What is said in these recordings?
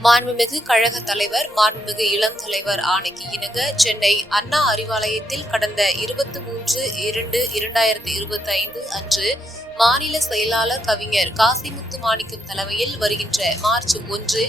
மாண்புமிகு கழக தலைவர் மாண்புமிகு இளம் தலைவர் ஆணைக்கு இணங்க சென்னை அண்ணா அறிவாலயத்தில் கடந்த இருபத்தி மூன்று இரண்டு இரண்டாயிரத்தி இருபத்தி ஐந்து அன்று மாநில செயலாளர் கவிஞர் காசிமுத்து மாணிக்கம் தலைமையில் வருகின்ற மார்ச் ஒன்று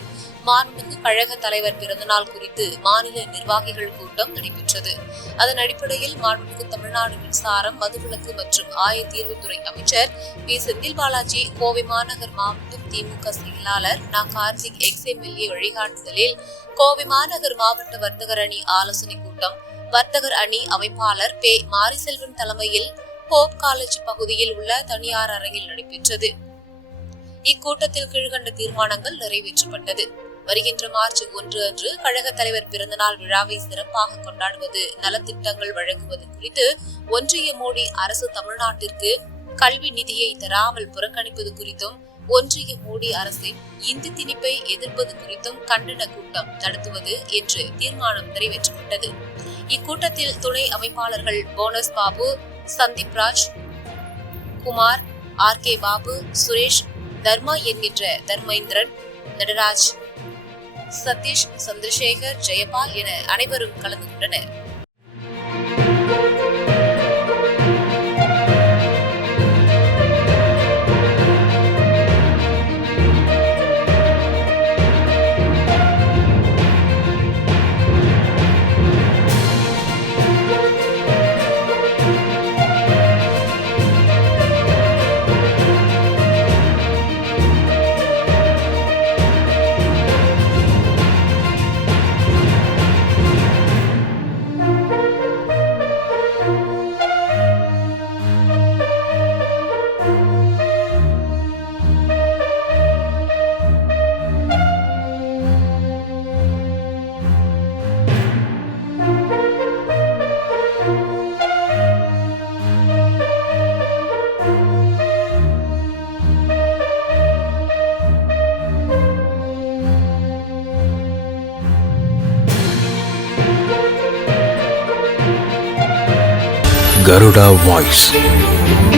மாண்புமிகு கழக தலைவர் பிறந்தநாள் குறித்து மாநில நிர்வாகிகள் கூட்டம் நடைபெற்றது. அதன் அடிப்படையில் மாண்புமிகு தமிழ்நாடு மின்சாரம் மதுவிலக்கு மற்றும் ஆயத்தீர்வுத்துறை அமைச்சர் பி. செந்தில் பாலாஜி கோவை மாநகர் மாவட்டம் திமுக செயலாளர் நா. கார்த்திக் எக்ஸ் எம்எல்ஏ வழிகாட்டுதலில் கோவை மாநகர் மாவட்ட வர்த்தகர் அணி ஆலோசனை கூட்டம் வர்த்தகர் அணி அமைப்பாளர் பே. மாரிசெல்வன் தலைமையில் ஹோப் காலேஜ் பகுதியில் உள்ள தனியார் அரங்கில் நடைபெற்றது. இக்கூட்டத்தில் கீழ்கண்ட தீர்மானங்கள் நிறைவேற்றப்பட்டது. வருகின்ற மார்ச் ஒன்று அன்று கழக தலைவர் பிறந்தநாள் விழாவை சிறப்பாக கொண்டாடுவது நலத்திட்டங்கள் வழங்குவது குறித்து ஒன்றிய மோடி அரசு தமிழ்நாட்டிற்கு கல்வி நிதியை தராமல் புறக்கணிப்பது குறித்தும் ஒன்றிய மோடி அரசின் இந்தி திணிப்பை எதிர்ப்பது குறித்தும் கண்டன கூட்டம் நடத்துவது என்று தீர்மானம் நிறைவேற்றப்பட்டது. இக்கூட்டத்தில் துணை அமைப்பாளர்கள் போனஸ் பாபு சந்தீப் ராஜ் குமார் ஆர் கே பாபு சுரேஷ் தர்மா என்கின்ற தர்மேந்திரன் நடராஜ் சதீஷ் சந்திரசேகர் ஜெயபால் என அனைவரும் கலந்து கொண்டனர். கருடா வாய்ஸ்